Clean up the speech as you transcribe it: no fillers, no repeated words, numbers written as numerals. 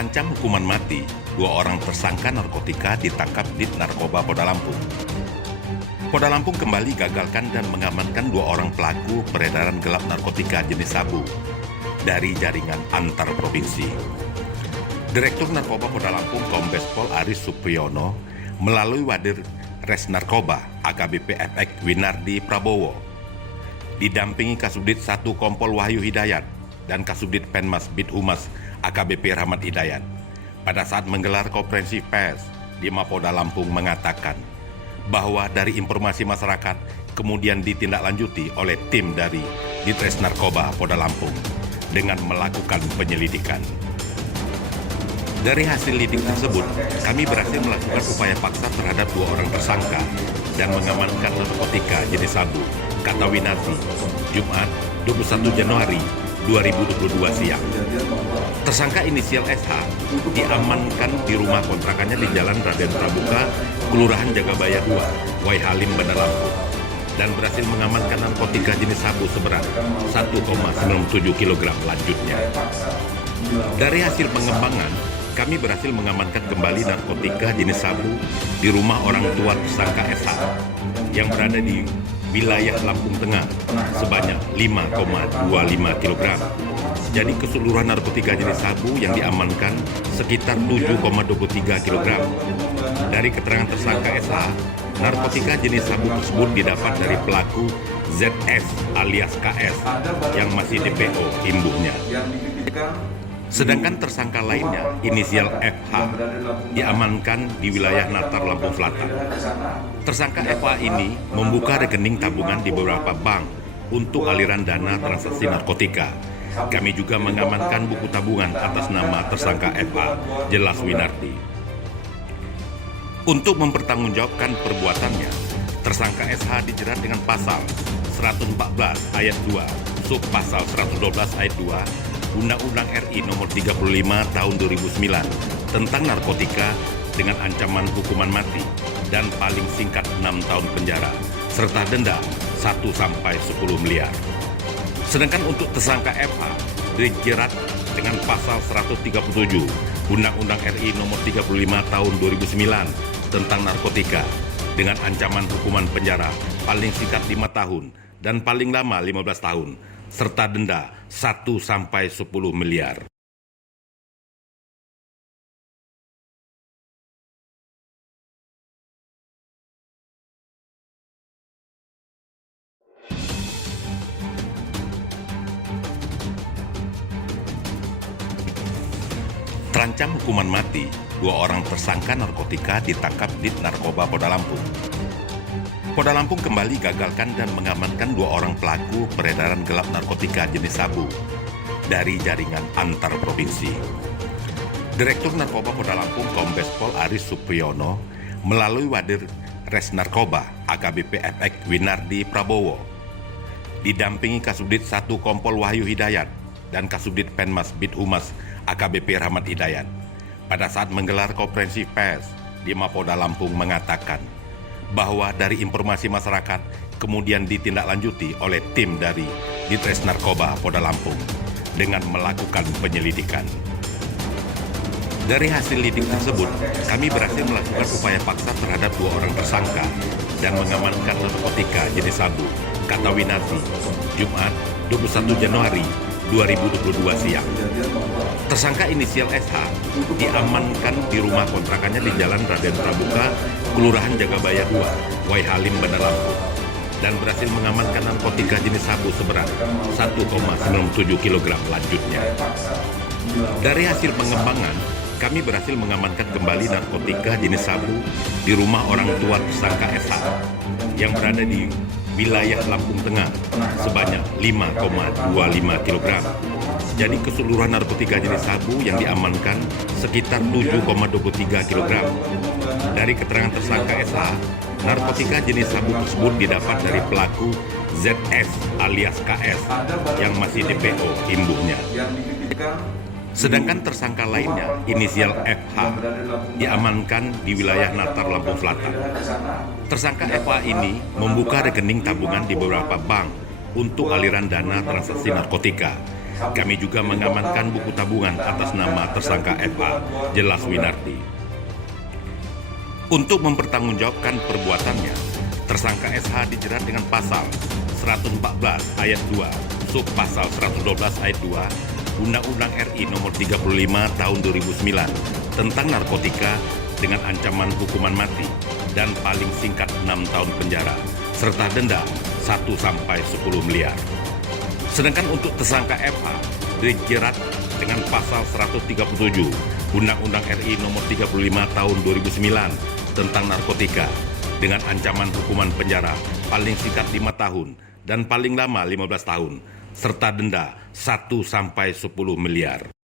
Terancam hukuman mati, dua orang tersangka narkotika ditangkap di Narkoba Polda Lampung. Polda Lampung kembali gagalkan dan mengamankan dua orang pelaku peredaran gelap narkotika jenis sabu dari jaringan antar provinsi. Direktur Narkoba Polda Lampung Kombes Pol Aris Supriyono melalui Wadir Res Narkoba AKBP FX Winardi Prabowo didampingi Kasubdit 1 Kompol Wahyu Hidayat dan Kasubdit Penmas Bidhumas AKBP Rahmat Hidayat pada saat menggelar konferensi pers di Mapolda Lampung mengatakan bahwa dari informasi masyarakat kemudian ditindaklanjuti oleh tim dari Ditres Narkoba Polda Lampung dengan melakukan penyelidikan. Dari hasil lidik tersebut, kami berhasil melakukan upaya paksa terhadap dua orang tersangka dan mengamankan narkotika jenis sabu, kata Winardi, Jumat 21 Januari 2022 siang. Tersangka inisial SH diamankan di rumah kontrakannya di Jalan Raden Prabuka, Kelurahan Jagabaya 2, Wai Halim, Bandar Lampung, dan berhasil mengamankan narkotika jenis sabu seberat 1,97 kg lanjutnya. Dari hasil pengembangan, kami berhasil mengamankan kembali narkotika jenis sabu di rumah orang tua tersangka SH yang berada di wilayah Lampung Tengah sebanyak 5,25 kg. Jadi keseluruhan narkotika jenis sabu yang diamankan sekitar 7,23 kg. Dari keterangan tersangka SH, narkotika jenis sabu tersebut didapat dari pelaku ZS alias KS yang masih DPO imbuhnya. Sedangkan tersangka lainnya, inisial FH, diamankan di wilayah Natar, Lampung Selatan. Tersangka FH ini membuka rekening tabungan di beberapa bank untuk aliran dana transaksi narkotika. Kami juga mengamankan buku tabungan atas nama tersangka FH, jelas Winardi. Untuk mempertanggungjawabkan perbuatannya, tersangka SH dijerat dengan pasal 114 ayat 2, sub pasal 112 ayat 2, Undang-Undang RI Nomor 35 Tahun 2009 tentang narkotika dengan ancaman hukuman mati dan paling singkat 6 tahun penjara serta denda 1 sampai 10 miliar. Sedangkan untuk tersangka FH dijerat dengan pasal 137 Undang-Undang RI Nomor 35 Tahun 2009 tentang narkotika dengan ancaman hukuman penjara paling singkat 5 tahun dan paling lama 15 tahun serta denda 1 sampai 10 miliar. Terancam hukuman mati, dua orang tersangka narkotika ditangkap di Narkoba Polda Lampung. Polda Lampung kembali gagalkan dan mengamankan dua orang pelaku peredaran gelap narkotika jenis sabu dari jaringan antar provinsi. Direktur Narkoba Polda Lampung Kombes Pol Aris Supriyono melalui Wadir Res Narkoba AKBP FX Winardi Prabowo didampingi Kasubdit 1 Kompol Wahyu Hidayat dan Kasubdit Penmas Bidhumas AKBP Rahmat Hidayat pada saat menggelar konferensi pers di Mapolda Lampung mengatakan bahwa dari informasi masyarakat kemudian ditindaklanjuti oleh tim dari Ditres Narkoba Polda Lampung dengan melakukan penyelidikan. Dari hasil lidik tersebut, kami berhasil melakukan upaya paksa terhadap dua orang tersangka dan mengamankan narkotika jenis sabu, kata Winardi, Jumat 21 Januari 2022 siang. Tersangka inisial SH diamankan di rumah kontrakannya di Jalan Raden Prabuka, Kelurahan Jagabaya 2, Wai Halim, Bandar Lampung, dan berhasil mengamankan narkotika jenis sabu seberat 1,97 kg lanjutnya. Dari hasil pengembangan, kami berhasil mengamankan kembali narkotika jenis sabu di rumah orang tua tersangka SH yang berada di wilayah Lampung Tengah sebanyak 5,25 kg. Jadi keseluruhan narkotika jenis sabu yang diamankan sekitar 7,23 kg. Dari keterangan tersangka SH, narkotika jenis sabu tersebut didapat dari pelaku ZS alias KS yang masih DPO imbuhnya. Sedangkan tersangka lainnya, inisial FH, diamankan di wilayah Natar, Lampung Selatan. Tersangka FH ini membuka rekening tabungan di beberapa bank untuk aliran dana transaksi narkotika. Kami juga mengamankan buku tabungan atas nama tersangka FA, jelas Winardi. Untuk mempertanggungjawabkan perbuatannya, tersangka SH dijerat dengan pasal 114 ayat 2, sub pasal 112 ayat 2, Undang-Undang RI nomor 35 tahun 2009 tentang narkotika dengan ancaman hukuman mati dan paling singkat 6 tahun penjara, serta denda 1-10 miliar. Sedangkan untuk tersangka FH dijerat dengan pasal 137 Undang-Undang RI nomor 35 tahun 2009 tentang narkotika dengan ancaman hukuman penjara paling singkat 5 tahun dan paling lama 15 tahun serta denda 1-10 miliar.